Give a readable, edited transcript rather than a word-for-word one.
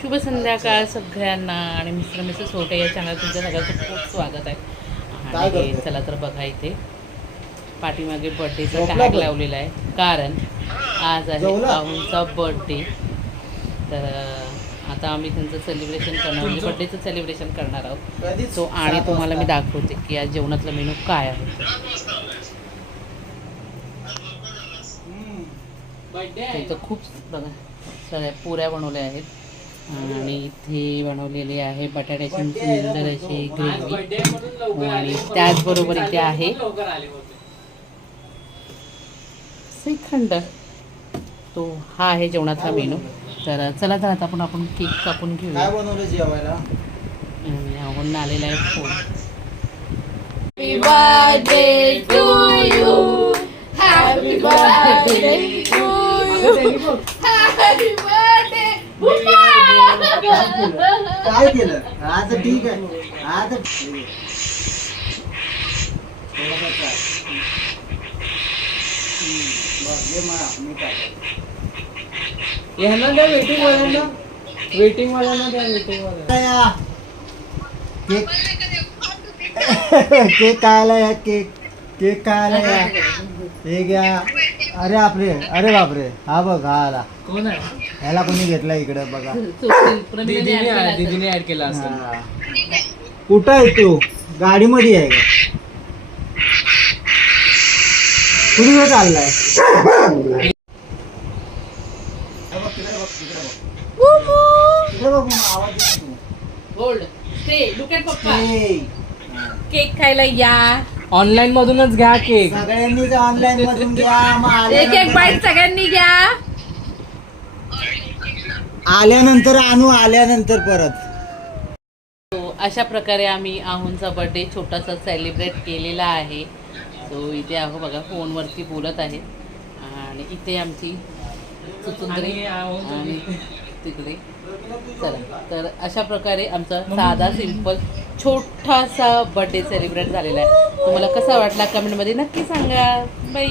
शुभ संध्याकाळ सगळ्यांना आणि मिस्टर मिसेस होटे या चॅनल तुमच्या सगळ्यांचं खूप स्वागत आहे. आणि चला तर बघा इथे पाठीमागे बर्थडेचा टॅग लावलेला आहे कारण आज आहे आहुंचा बर्थडे. तर आता आम्ही त्यांचं सेलिब्रेशन करणार म्हणजे बर्थडेचं सेलिब्रेशन करणार आहोत तो आणि तुम्हाला मी दाखवते की आज जेवणातला मेनू काय आहे. इथं खूप बघा सगळ्या पुऱ्या बनवल्या आहेत आणि इथे बनवलेली आहे बटाट्याची सुंदर अशी ग्रेव्ही आणि त्याचबरोबर इथे आहे श्रीखंड. तो हा आहे जेवणाचा मेनू. तर चला तर आता आपण केक कापून घेऊया. काय बनवलं जेवायला? आवडून आलेला आहे phone. Happy birthday to you. Happy birthday to you. Happy birthday. काय केलं? आज ठीक आहे. आज वेटिंग वाल्यांना केक खायला या. केक खायला या. हे घ्या. अरे बापरे हा बघ हा आला. कोण आहे? ह्याला कोणी घेतला इकडे बघा. दीदीने ऍड केला असेल. हा. कुठं आहे तू? गाडीमध्ये आहे का? कुठे चाललाय? गोल्ड स्टे लुक ॲट पप्पा. केक खायला या. ऑनलाईन मधूनच घ्या केक. सगळ्यांनीच ऑनलाईन मधून घ्या. एक एक बाईट सगळ्यांनी घ्या. आल्यानंतर परत. सो अशा प्रकारे आम्ही आहुंचा बर्थडे छोटासा सेलिब्रेट केलेला आहे. सो इथे आहो बघा फोनवरती बोलत आहे आणि इथे आमची सुंदरी आणि तिकडे. चला तर अशा प्रकारे आमचा साधा सिंपल छोटासा बर्थडे सेलिब्रेट झालेला आहे. तुम्हाला कसा वाटला कमेंटमध्ये नक्की सांगा. बाई.